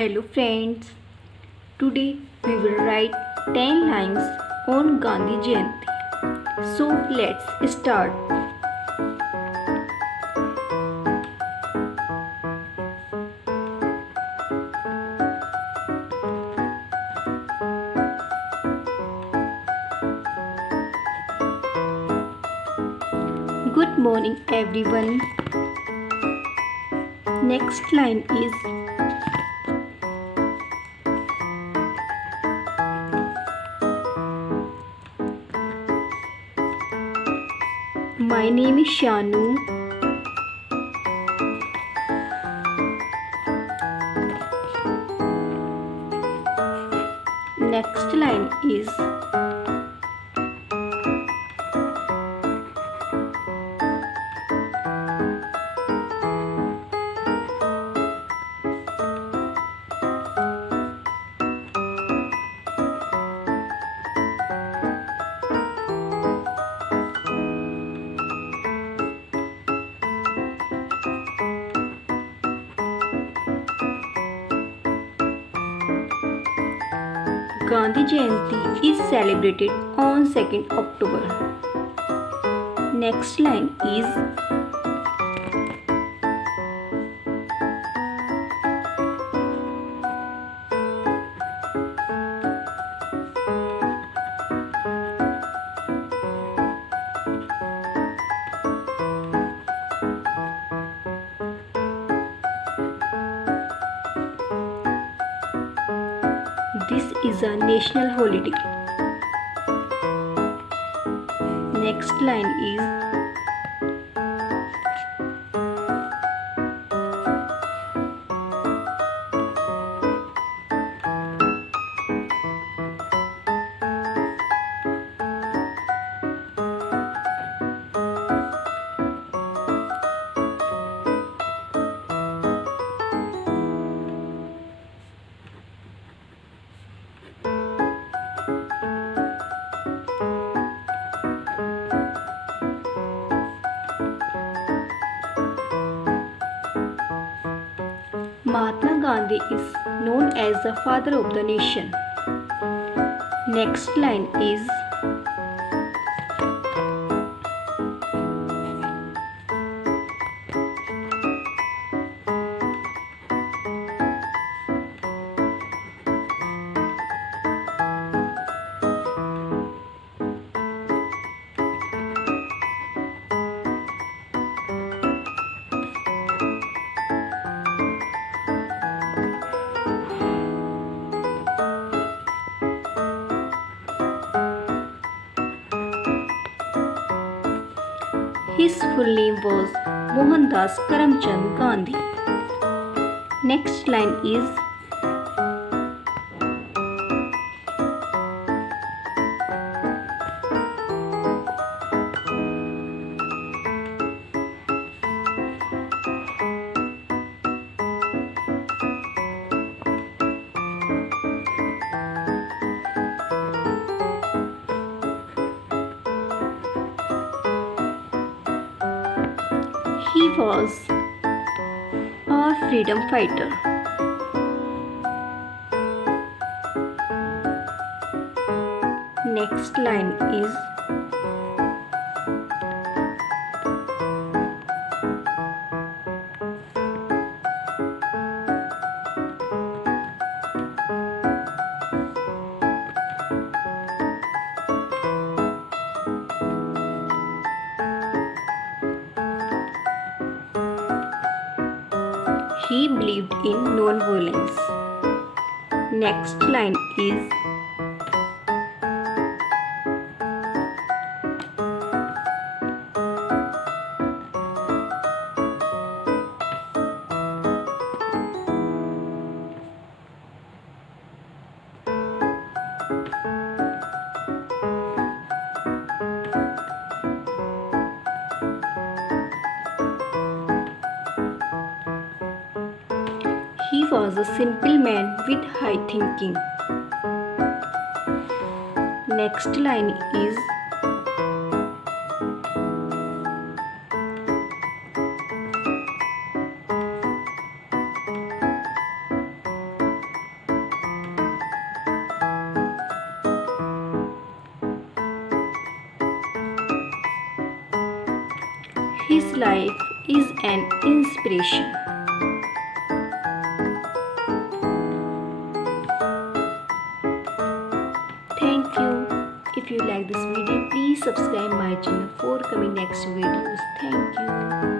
Hello friends, today we will write 10 lines on Gandhi Jayanti. So let's start. Good morning everyone. Next line is my name is Shanu. Next line is Gandhi Jayanti is celebrated on 2nd October. Next line is this is a national holiday. Next line is Mahatma Gandhi is known as the father of the nation. Next line is his full name was Mohandas Karamchand Gandhi. Next line is he was a freedom fighter. Next line is he believed in non-violence. Next line is he was a simple man with high thinking. Next line is His life is an inspiration. Thank you. If you like this video, please subscribe my channel for coming next videos. Thank you.